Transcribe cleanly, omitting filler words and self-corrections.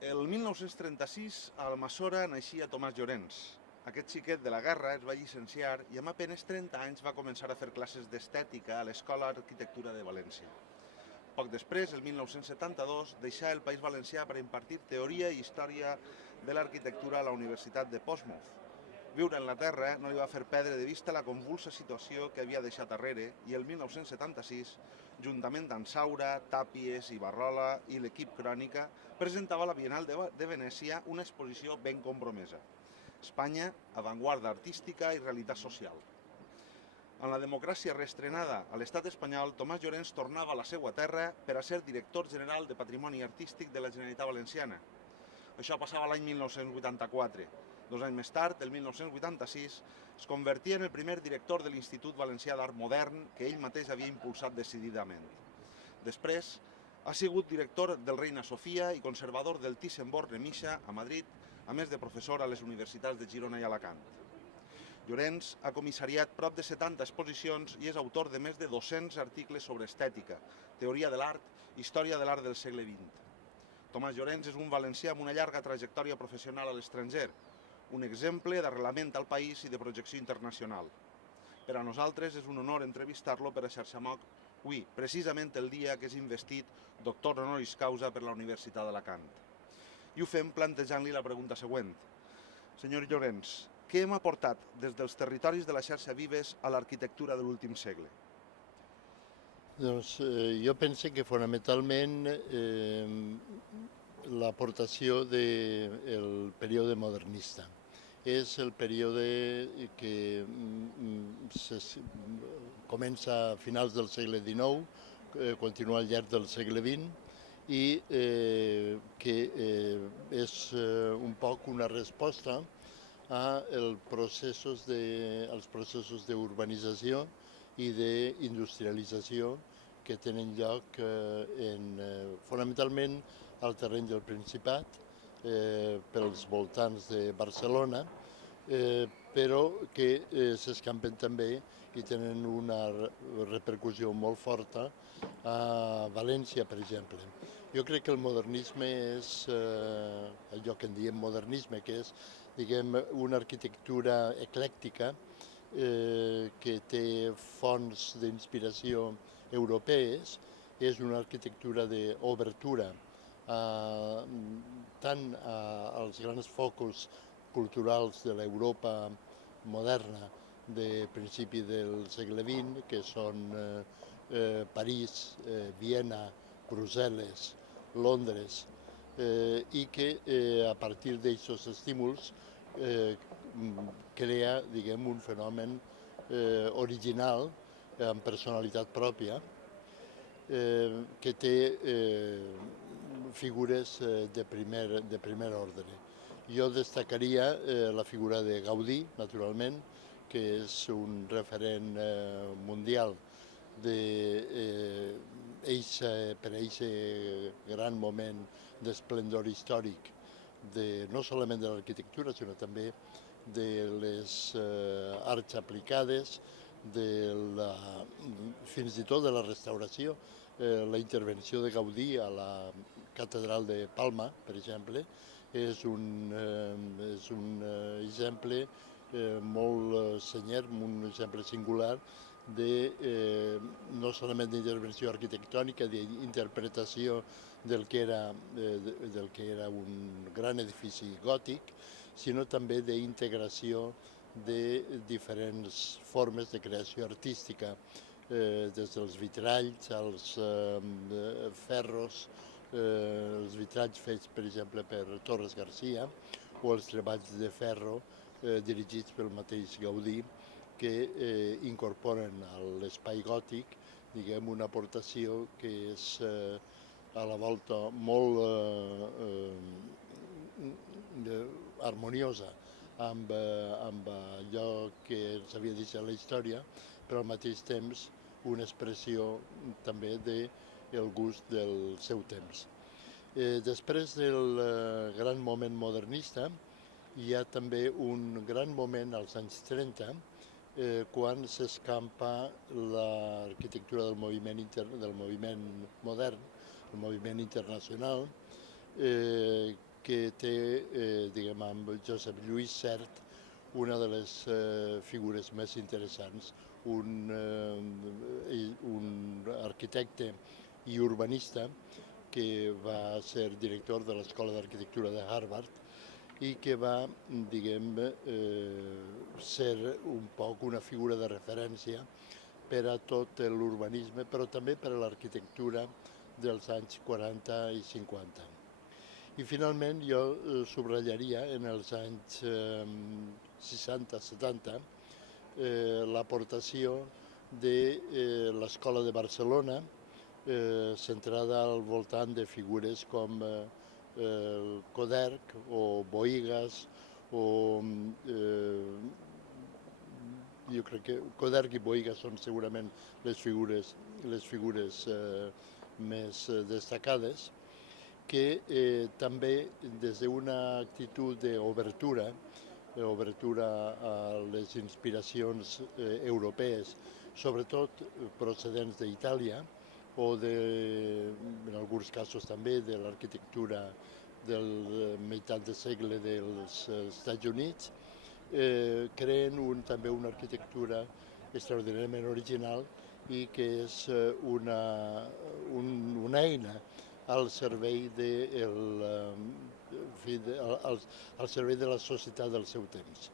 El 1936 a Almassora naixia Tomàs Llorens. Aquest xiquet de la guerra es va llicenciar i amb apenas 30 anys va començar a fer classes d'estètica a l'Escola d'Arquitectura de València. Poc després, el 1972, deixà el País Valencià per impartir teoria i història de l'arquitectura a la Universitat de Portsmouth. Viure en la terra no li va fer perdre de vista la convulsa situació que havia deixat darrere i el 1976, juntament amb Saura, Tàpies, Ibarrola i l'equip Crònica, presentava a la Bienal de Venècia una exposició ben compromesa. Espanya, avantguarda artística i realitat social. En la democràcia reestrenada a l'estat espanyol, Tomàs Llorens tornava a la seva terra per a ser director general de Patrimoni Artístic de la Generalitat Valenciana. Això passava l'any 1984. 2 anys més tard, el 1986, es convertia en el primer director de l'Institut Valencià d'Art Modern que ell mateix havia impulsat decididament. Després, ha sigut director del Reina Sofia i conservador del Thyssen-Bornemisza a Madrid, a més de professor a les universitats de Girona i Alacant. Llorens ha comissariat prop de 70 exposicions i és autor de més de 200 articles sobre estètica, teoria de l'art, història de l'art del segle XX. Tomàs Llorens és un valencià amb una llarga trajectòria professional a l'estranger, un exemple d'arrelament al país i de projecció internacional. Per a nosaltres és un honor entrevistar-lo per a Xarxamoc avui, precisament el dia que és investit doctor honoris causa per la Universitat d'Alacant. I ho fem plantejant-li la pregunta següent. Senyor Llorens, què hem aportat des dels territoris de la xarxa Vives a l'arquitectura de l'últim segle? Doncs jo penso que fonamentalment l'aportació del període modernista. És el període que comença a finals del segle XIX, continua al llarg del segle XX i que és un poc una resposta als processos d'urbanització i d'industrialització que tenen lloc fonamentalment al terreny del Principat, pels voltants de Barcelona, però que s'escampen també i tenen una repercussió molt forta a València, per exemple. Jo crec que el modernisme és allò que en diem modernisme, que és, diguem, una arquitectura eclèctica que té fonts d'inspiració europees, és una arquitectura d'obertura tant als grans focus culturals de l'Europa moderna de principi del segle XX, que són París, Viena, Brussel·les, Londres, i que a partir d'aquests estímuls crea, diguem, un fenomen original amb personalitat pròpia que té figures de primer ordre. Jo destacaria la figura de Gaudí, naturalment, que és un referent mundial per aquest gran moment d'esplendor històric, no solament de l'arquitectura, sinó també de les arts aplicades, fins i tot de la restauració. La intervenció de Gaudí a la catedral de Palma, per exemple, és un exemple molt senyer, un exemple singular no solament d'intervenció arquitectònica, d'interpretació del que era un gran edifici gòtic, sinó també d'integració de diferents formes de creació artística, des dels vitralls als ferros, els vitralls fets, per exemple, per Torres Garcia, o els treballs de ferro dirigits pel mateix Gaudí, que incorporen a l'espai gòtic, diguem, una aportació que és a la volta molt harmoniosa amb allò que s'havia dit a la història, però al mateix temps una expressió també del gust del seu temps. Després del gran moment modernista, hi ha també un gran moment als anys 30, quan s'escampa l'arquitectura del moviment modern, el moviment internacional, que té, diguem, amb Josep Lluís Sert, una de les figures més interessants, un arquitecte i urbanista que va ser director de l'Escola d'Arquitectura de Harvard i que va, diguem, ser un poc una figura de referència per a tot l'urbanisme, però també per a l'arquitectura dels anys 40 i 50. I finalment jo subratllaria en els anys 60-70 l'aportació de l'Escola de Barcelona, centrada al voltant de figures com Coderch o Bohigas o jo crec que Coderch i Bohigas són segurament les figures més destacades, que també des d'una actitud d'obertura a les inspiracions europees, sobretot procedents d'Itàlia o en alguns casos també de l'arquitectura de la meitat de segle dels Estats Units, creen també una arquitectura extraordinàriament original i que és una eina al servei de la societat del seu temps.